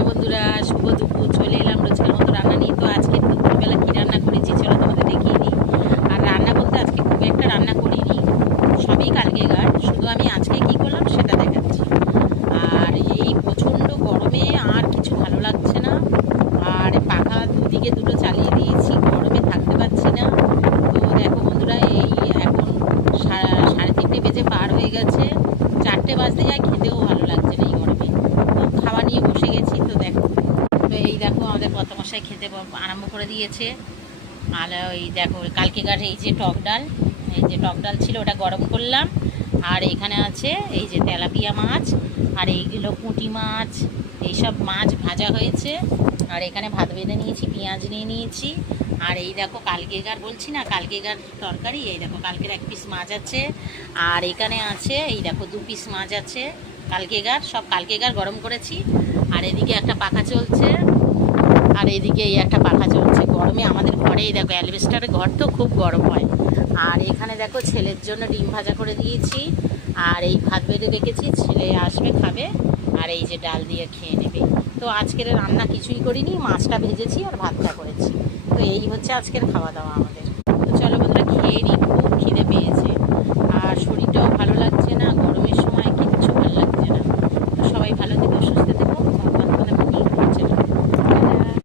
Hello বন্ধুরা, শুভ দুপুর। চলে এলাম রোজকার মতো রান্না নিয়ে। তো আজকে দুপুরবেলা কী রান্না করেছি চলো তোমাদের দেখিয়ে দিই। আর রান্না বলতে আজকে খুব একটা রান্না করিনি, সবই কালকেকার। শুধু আমি আজকে কী করলাম সেটা দেখাচ্ছি। আর এই প্রচণ্ড গরমে আর কিছু ভালো লাগছে না, আর পাখা দুদিকে দুটো চালিয়ে দিয়েছি, গরমে থাকতে পারছি না। তো দেখো বন্ধুরা, এই এখন সাড়ে 3টে বেজে পার হয়ে গেছে, 4টে বাজতে যায়, খেতেও ভালো লাগছে না এই গরমে। তো খাওয়া নিয়ে বসে গেছি। তো দেখো, তো এই দেখো আমাদের কর্তামশাই খেতে আরম্ভ করে দিয়েছে। আর ওই দেখো কালকেকার এই যে টক ডাল, এই যে টক ডাল ছিল ওটা গরম করলাম। আর এখানে আছে এই যে তেলাপিয়া মাছ, আর এইগুলো পুঁটি মাছ, এইসব মাছ ভাজা হয়েছে। আর এখানে ভাত বেঁধে নিয়েছি, পেঁয়াজ নিয়ে নিয়েছি। আর এই দেখো কালকেকার বলছি না, কালকেকার তরকারি। এই দেখো কালকের 1 পিস মাছ আছে, আর এখানে আছে এই দেখো 2 পিস মাছ আছে কালকেকার, সব কালকেকার গরম করেছি। আর এদিকে একটা পাখা চলছে, আর এইদিকে এই একটা পাখা চলছে। গরমে আমাদের ঘরে এই দেখো অ্যালবেস্টারের ঘর, তো খুব গরম হয়। আর এখানে দেখো ছেলের জন্য ডিম ভাজা করে দিয়েছি, আর এই ভাত বেড়ে রেখেছি, ছেলে আসবে খাবে, আর এই যে ডাল দিয়ে খেয়ে নেবে। তো আজকের রান্না কিছুই করিনি, মাছটা ভেজেছি আর ভাতটা করেছি। তো এই হচ্ছে আজকের খাওয়া দাওয়া আমাদের।